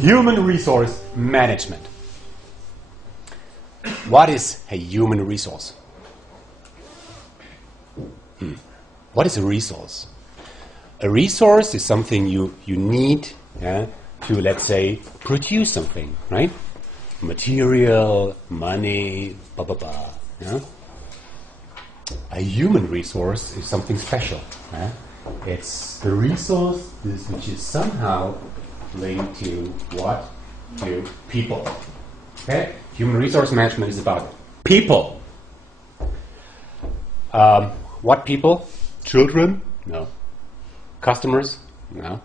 Human resource management. What is a human resource? What is a resource? A resource is something you need to, let's say, produce something, right? Material, money, blah, blah, blah. Yeah? A human resource is something special. It's the resource which is somehow linked to what? To people. Okay? Human resource management is about people. What people? Children? No. Customers? No.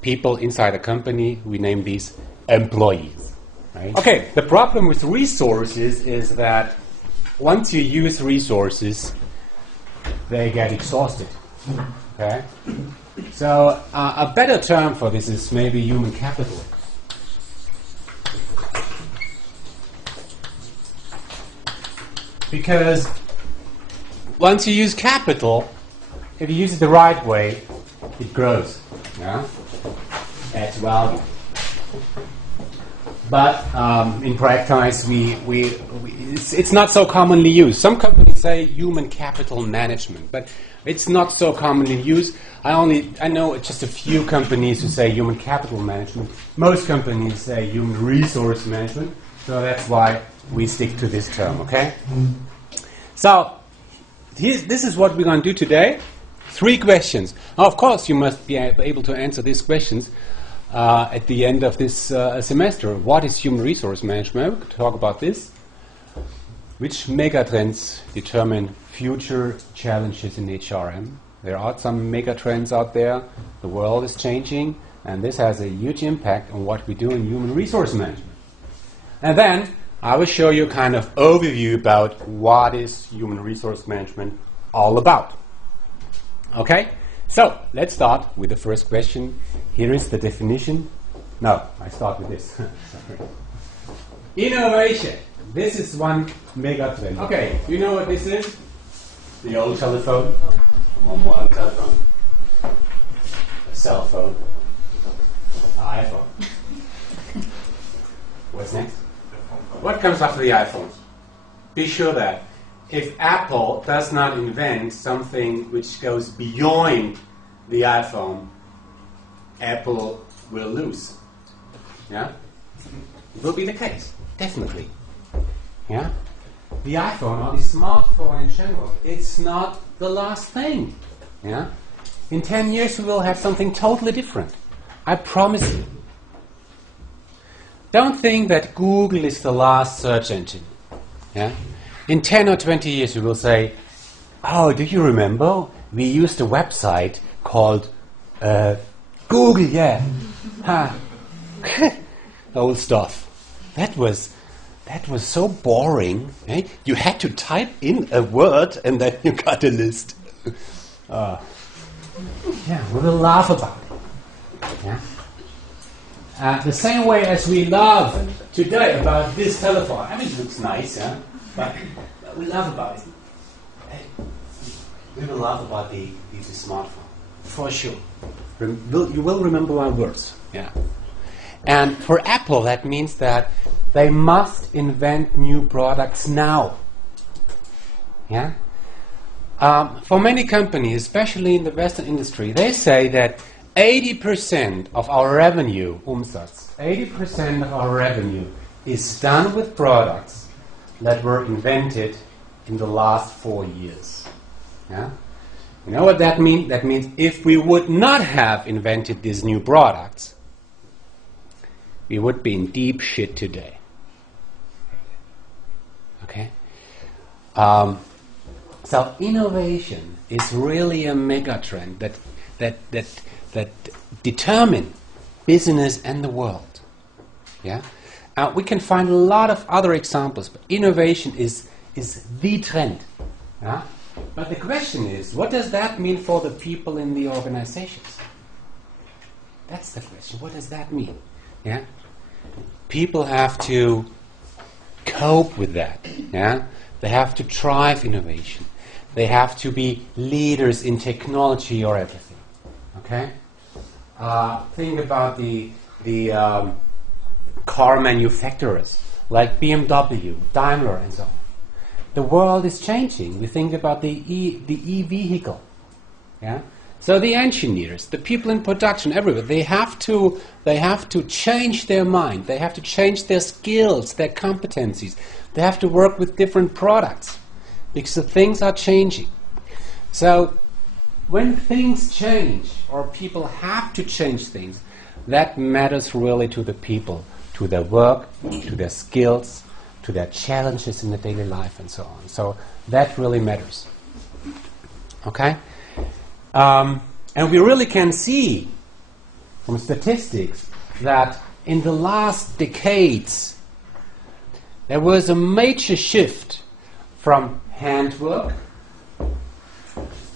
People inside a company, we name these employees. Right? Okay, the problem with resources is that once you use resources, they get exhausted. Okay? So a better term for this is maybe human capital. Because once you use capital, if you use it the right way, it grows. Yeah? Adds value. But in practice, it's not so commonly used. Some companies say human capital management, but it's not so commonly used. I know just a few companies who say human capital management. Most companies say human resource management. So that's why we stick to this term, okay? So this is what we're going to do today. 3 questions. Now, of course, you must be able to answer these questions at the end of this semester. What is human resource management? We could talk about this. Which megatrends determine future challenges in HRM? There are some megatrends out there. The world is changing, and this has a huge impact on what we do in human resource management. And then I will show you a kind of overview about what is human resource management all about. Okay? So, let's start with the first question. Here is the definition. No, I start with this. Innovation. This is one megatrend. Okay, you know what this is? The old telephone. Mobile telephone. A cell phone. An iPhone. What's next? What comes after the iPhone? Be sure that if Apple does not invent something which goes beyond the iPhone, Apple will lose. Yeah? It will be the case, definitely. Yeah? The iPhone or the smartphone in general, it's not the last thing. Yeah? In 10 years we will have something totally different. I promise you. Don't think that Google is the last search engine. Yeah? In 10 or 20 years we will say, oh, do you remember? We used a website called Google, yeah. Old stuff. That was so boring. Eh? You had to type in a word and then you got a list. Yeah, we will laugh about it. Yeah? The same way as we laugh today about this telephone. I mean, it looks nice, yeah? But we laugh about it. Hey, we will laugh about the smartphone, for sure. You will remember my words. Yeah. And for Apple, that means that they must invent new products now. Yeah. For many companies, especially in the Western industry, they say that 80% of our revenue, Umsatz, 80% of our revenue is done with products that were invented in the last 4 years. Yeah? You know what that means? That means if we would not have invented these new products, we would be in deep shit today. Okay? So innovation is really a megatrend that determine business and the world. Yeah? We can find a lot of other examples, but innovation is the trend. Yeah? But the question is, what does that mean for the people in the organizations? That's the question. What does that mean? Yeah? People have to cope with that. Yeah? They have to drive innovation. They have to be leaders in technology or everything. Okay? Think about the car manufacturers like BMW, Daimler, and so on. The world is changing. We think about the e-vehicle. Yeah. So the engineers, the people in production, everywhere, they have to change their mind. They have to change their skills, their competencies. They have to work with different products because the things are changing. So when things change, or people have to change things, that matters really to the people, to their work, to their skills, to their challenges in the daily life, and so on. So that really matters. Okay? And we really can see from statistics that in the last decades there was a major shift from handwork,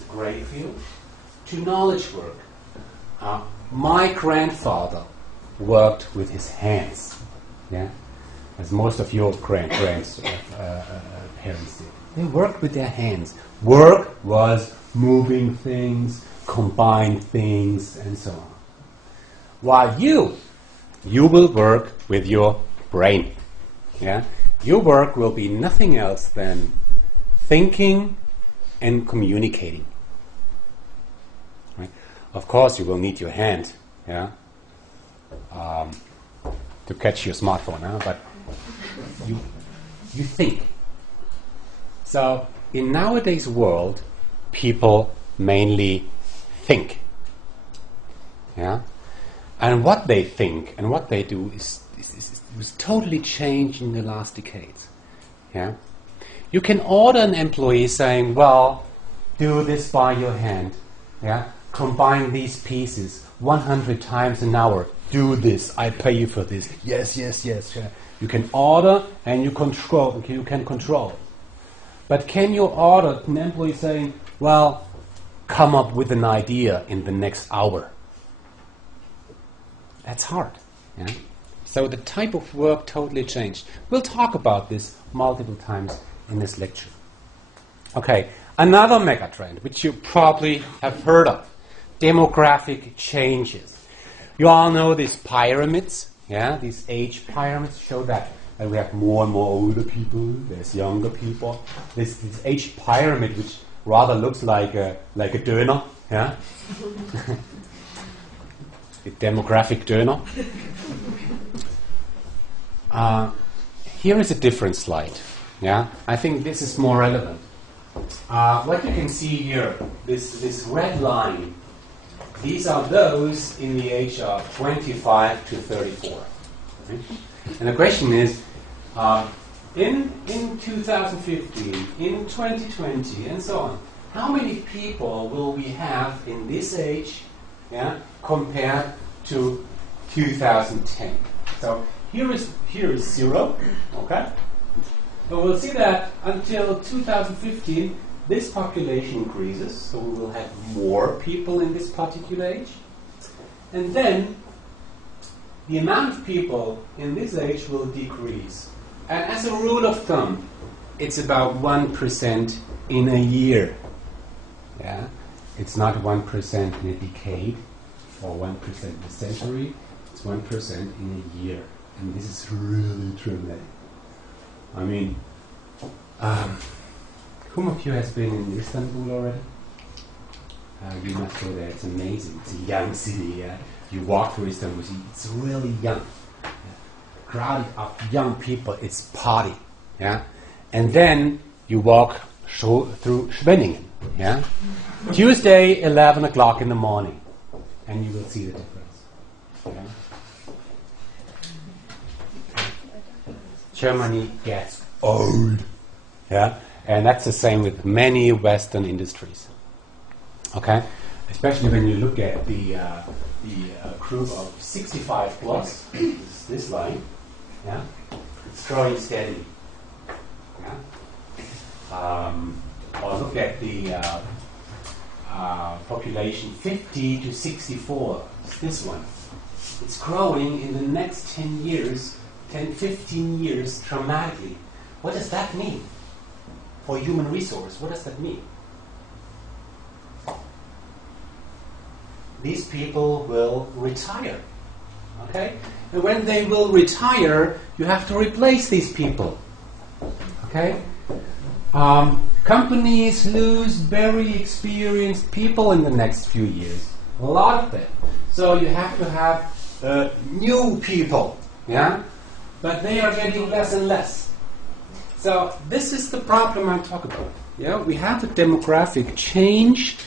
grey field, to knowledge work. My grandfather worked with his hands, yeah, as most of your parents did. They worked with their hands. Work was moving things, combine things, and so on. While you will work with your brain. Yeah? Your work will be nothing else than thinking and communicating. Right? Of course, you will need your hand, yeah, to catch your smartphone, but you think. So in nowadays world, people mainly think. Yeah? And what they think and what they do is totally changed in the last decades. Yeah? You can order an employee saying, well, do this by your hand. Yeah? Combine these pieces 100 times an hour. Do this. I pay you for this. Yes, yes, yes. Yeah. You can order and you can control. But can you order an employee saying, well, come up with an idea in the next hour? That's hard. Yeah? So the type of work totally changed. We'll talk about this multiple times in this lecture. Okay, another megatrend, which you probably have heard of, demographic changes. You all know these pyramids, yeah? These age pyramids show that we have more and more older people, there's younger people. This age pyramid, which rather looks like a döner, yeah? A demographic döner. Here is a different slide. Yeah, I think this is more relevant. What you can see here, this red line, these are those in the age of 25 to 34. Okay? And the question is, in 2015, in 2020, and so on, how many people will we have in this age, yeah, compared to 2010? So here is 0, okay? But we'll see that until 2015, this population increases, so we will have more people in this particular age. And then the amount of people in this age will decrease. And as a rule of thumb, it's about 1% in a year. Yeah? It's not 1% in a decade or 1% in a century. It's 1% in a year. And this is really dramatic. I mean, whom of you has been in Istanbul already? You must go there. It's amazing. It's a young city. Yeah? You walk through Istanbul, it's really young. Yeah? Crowd of young people. It's party. Yeah? And then you walk through Schwenningen. Yeah? Tuesday, 11 o'clock in the morning, and you will see the difference. Yeah? Germany gets old. Yeah? And that's the same with many Western industries. Okay? Especially when you look at the group of 65 plus, this line, yeah? It's growing steadily. Yeah? Or look at the population 50 to 64, it's this one. It's growing in the next 10 years, 10, 15 years dramatically. What does that mean for human resource? What does that mean? These people will retire. Okay? And when they will retire, you have to replace these people. Okay? Companies lose very experienced people in the next few years. A lot of them. So you have to have new people. Yeah? But they are getting less and less. So this is the problem I'm talking about. Yeah? We have a demographic change,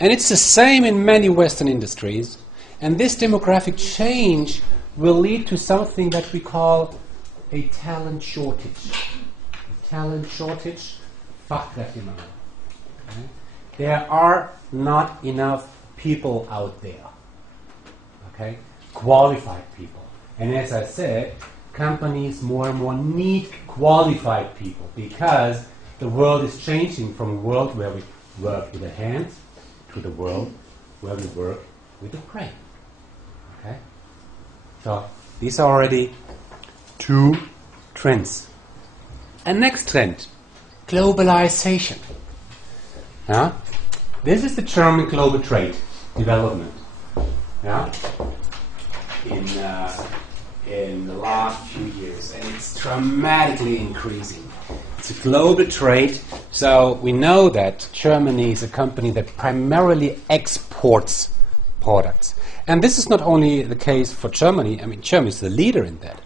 and it's the same in many Western industries. And this demographic change will lead to something that we call a talent shortage. A talent shortage, Fachkräftemangel. Okay? There are not enough people out there. Okay? Qualified people. And as I said, companies more and more need qualified people because the world is changing from a world where we work with the hands to the world where we work with the brain. Okay? So these are already two trends. And next trend, globalization. Yeah? This is the German global trade development. Yeah? In the last few years, and it's dramatically increasing. It's a global trade, so we know that Germany is a company that primarily exports products. And this is not only the case for Germany, I mean, Germany is the leader in that,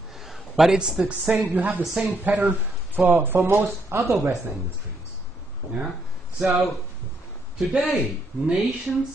but it's the same, you have the same pattern for most other Western industries. Yeah? So today, nations